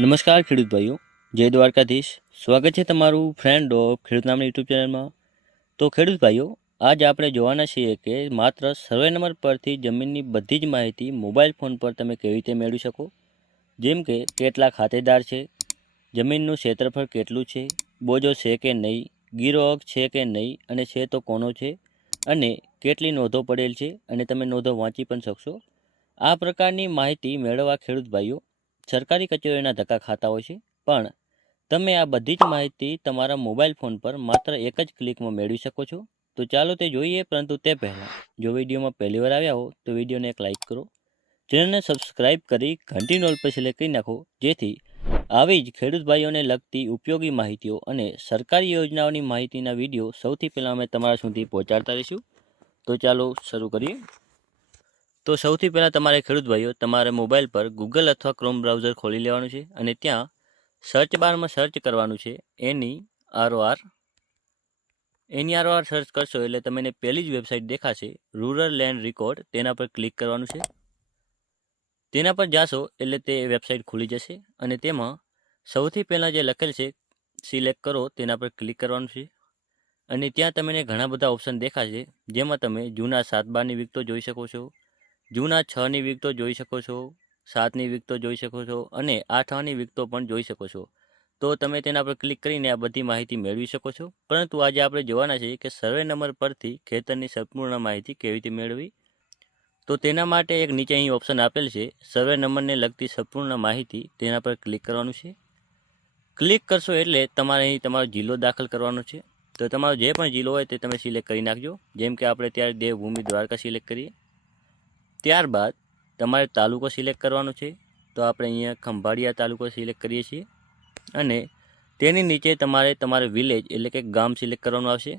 નમસ્કાર ખેડૂત ભાઈઓ, જય દ્વારકાધીશ. સ્વાગત છે તમારું ફ્રેન્ડ ઓફ ખેડૂત નામની યુટ્યુબ ચેનલમાં તો ખેડૂત ભાઈઓ, આજ આપણે જોવાના છીએ કે માત્ર સર્વે નંબર પરથી જમીનની બધી જ માહિતી મોબાઈલ ફોન પર તમે કેવી રીતે મેળવી શકો? જેમ કે કેટલા ખાતેદાર છે, જમીનનું ક્ષેત્રફળ કેટલું છે, બોજો છે કે નહીં, ગીરો છે કે નહીં, અને છે તો કોનો છે, અને કેટલી નોંધો પડેલ છે, અને તમે નોંધો વાંચી પણ શકશો. આ પ્રકારની માહિતી મેળવવા ખેડૂત ભાઈઓ સરકારી કચેરીઓના ધક્કા ખાતા હોય છે. પણ તમે આ બધી જ માહિતી તમારા મોબાઈલ ફોન પર માત્ર એક જ ક્લિકમાં મેળવી શકો છો. તો ચાલો તે જોઈએ, પરંતુ તે પહેલાં, જો વિડીયોમાં પહેલીવાર આવ્યા હો, તો વિડીયોને એક લાઇક કરો. ચેનલને સબસ્ક્રાઇબ કરી ઘંટી નોલ પર સિલેક્ટ કરી નાખો, જેથી આવી જ ખેડૂત ભાઈઓને લગતી ઉપયોગી માહિતીઓ અને સરકારી યોજનાઓની માહિતીના વીડિયો સૌથી પહેલાં અમે તમારા સુધી પહોંચાડતા રહીશું. તો ચાલો શરૂ કરીએ. તો સૌથી પહેલાં તમારે ખેડૂત ભાઈઓ, તમારે મોબાઈલ પર ગૂગલ અથવા ક્રોમ બ્રાઉઝર ખોલી લેવાનું છે અને ત્યાં સર્ચ બારમાં સર્ચ કરવાનું છે એની આરઓઆર એની આરઓઆર સર્ચ કરશો એટલે તમને પહેલી જ વેબસાઇટ દેખાશે રૂરલ લેન્ડ રેકોર્ડ તેના પર ક્લિક કરવાનું છે. તેના પર જાશો એટલે તે વેબસાઇટ ખુલી જશે અને તેમાં સૌથી પહેલાં જે લખેલ છે સિલેક્ટ કરો તેના પર ક્લિક કરવાનું છે. અને ત્યાં તમને ઘણા બધા ઓપ્શન દેખાશે જેમાં તમે જૂના સાત બારની વિગતો જોઈ શકો છો. જૂના છની વિગતો જોઈ શકો છો, સાતની વિગતો જોઈ શકો છો અને આઠની વિગતો પણ જોઈ શકો છો. તો તમે તેના પર ક્લિક કરીને આ બધી માહિતી મેળવી શકો છો. પરંતુ આજે આપણે જોવાના છીએ કે સર્વે નંબર પરથી ખેતરની સંપૂર્ણ માહિતી કેવી રીતે મેળવી તો તેના માટે એક નીચે અહીં ઓપ્શન આપેલ છે, સર્વે નંબરને લગતી સંપૂર્ણ માહિતી. તેના પર ક્લિક કરવાનું છે. ક્લિક કરશો એટલે તમારે અહીં તમારો જિલ્લો દાખલ કરવાનો છે. તો તમારો જે પણ જિલ્લો હોય તે તમે સિલેક્ટ કરી નાખજો. જેમ કે આપણે ત્યારે દેવભૂમિ દ્વારકા સિલેક્ટ કરીએ. ત્યારબાદ તમારે તાલુકો સિલેક્ટ કરવાનો છે. તો આપણે અહીંયા ખંભાળિયા તાલુકો સિલેક્ટ કરીએ છીએ. અને તેની નીચે તમારે તમારે વિલેજ એટલે કે ગામ સિલેક્ટ કરવાનું આવશે.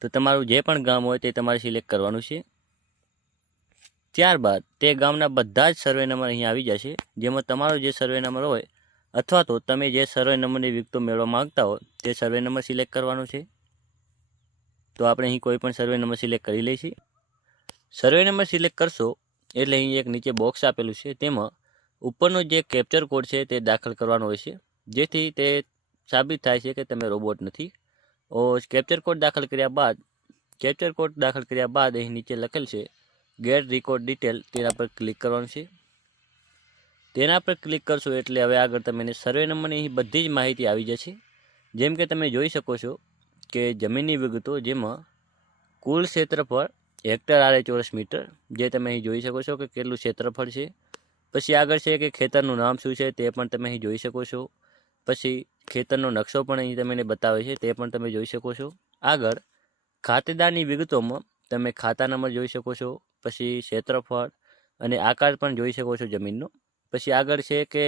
તો તમારું જે પણ ગામ હોય તે તમારે સિલેક્ટ કરવાનું છે. ત્યારબાદ તે ગામના બધા જ સર્વે નંબર અહીંયા આવી જશે. જેમાં તમારો જે સર્વે નંબર હોય અથવા તો તમે જે સર્વે નંબરની વિગતો મેળવવા માંગતા હો તે સર્વે નંબર સિલેક્ટ કરવાનો છે. તો આપણે અહીં કોઈ પણ સર્વે નંબર સિલેક્ટ કરી લઈશું. સર્વે નંબર સિલેક્ટ કરશો એટલે અહીં એક નીચે બોક્સ આપેલું છે. તેમાં ઉપરનો જે કેપ્ચર કોડ છે તે દાખલ કરવાનો હોય છે. જેથી તે સાબિત થાય છે કે તમે રોબોટ નથી. ઓ કેપ્ચર કોડ દાખલ કર્યા બાદ કેપ્ચર કોડ દાખલ કર્યા બાદ અહીં નીચે લખેલ છે ગેટ રેકોર્ડ ડિટેલ તેના પર ક્લિક કરવાનું છે. તેના પર ક્લિક કરશો એટલે હવે આગળ તમને સર્વે નંબરની અહીં બધી જ માહિતી આવી જશે. જેમ કે તમે જોઈ શકો છો કે જમીનની વિગતો જેમાં કુલ ક્ષેત્રફળ હેક્ટર આરે ચોરસ મીટર, જે તમે અહીં જોઈ શકો છો કે કેટલું ક્ષેત્રફળ છે. પછી આગળ છે કે ખેતરનું નામ શું છે તે પણ તમે અહીં જોઈ શકો છો. પછી ખેતરનો નકશો પણ અહીં તમને બતાવે છે, તે પણ તમે જોઈ શકો છો. આગળ ખાતેદારની વિગતોમાં તમે ખાતા નંબર જોઈ શકો છો, પછી ક્ષેત્રફળ અને આકાર પણ જોઈ શકો છો જમીનનો. પછી આગળ છે કે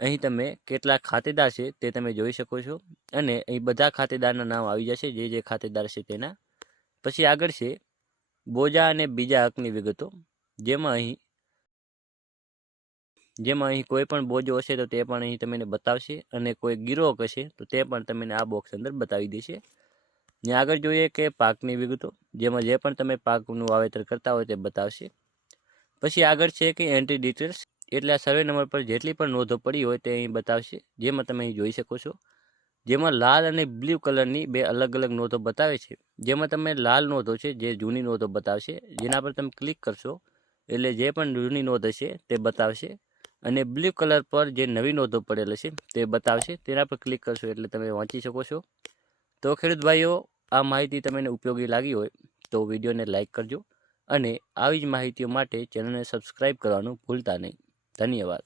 અહીં તમે કેટલા ખાતેદાર છે તે તમે જોઈ શકો છો. અને અહીં બધા ખાતેદારના નામ આવી જશે, જે જે ખાતેદાર છે તેના. પછી આગળ છે બોજા અને બીજા હકની વિગતો. જેમાં અહીં જેમાં અહીં કોઈ પણ બોજો હશે તો તે પણ અહીં તમને બતાવશે અને કોઈ ગીરોક હશે તો તે પણ તમને આ બોક્સ અંદર બતાવી દેશે. ને આગળ જોઈએ કે પાકની વિગતો. જેમાં જે પણ તમે પાકનું વાવેતર કરતા હોય તે બતાવશે. પછી આગળ છે કે એન્ટ્રી ડિટેલ્સ એટલે આ સર્વે નંબર પર જેટલી પણ નોંધો પડી હોય તે અહીં બતાવશે. જેમાં તમે અહીં જોઈ શકો છો. જેમાં લાલ અને બ્લુ કલરની બે અલગ અલગ નોંધો બતાવે છે. જેમાં તમે લાલ નોંધો છે, જે જૂની નોંધો બતાવશે, જેના પર તમે ક્લિક કરશો, એટલે જે પણ જૂની નોંધ હશે તે બતાવશે. અને બ્લુ કલર પર જે નવી નોંધો પડેલ હશે તે બતાવશે, તેના પર ક્લિક કરશો એટલે તમે વાંચી શકો છો. તો ખેડૂત ભાઈઓ, આ માહિતી તમને ઉપયોગી લાગી હોય તો વિડીયોને લાઇક કરજો અને આવી જ માહિતીઓ માટે ચેનલને સબસ્ક્રાઈબ કરવાનું ભૂલતા નહીં. ધન્યવાદ.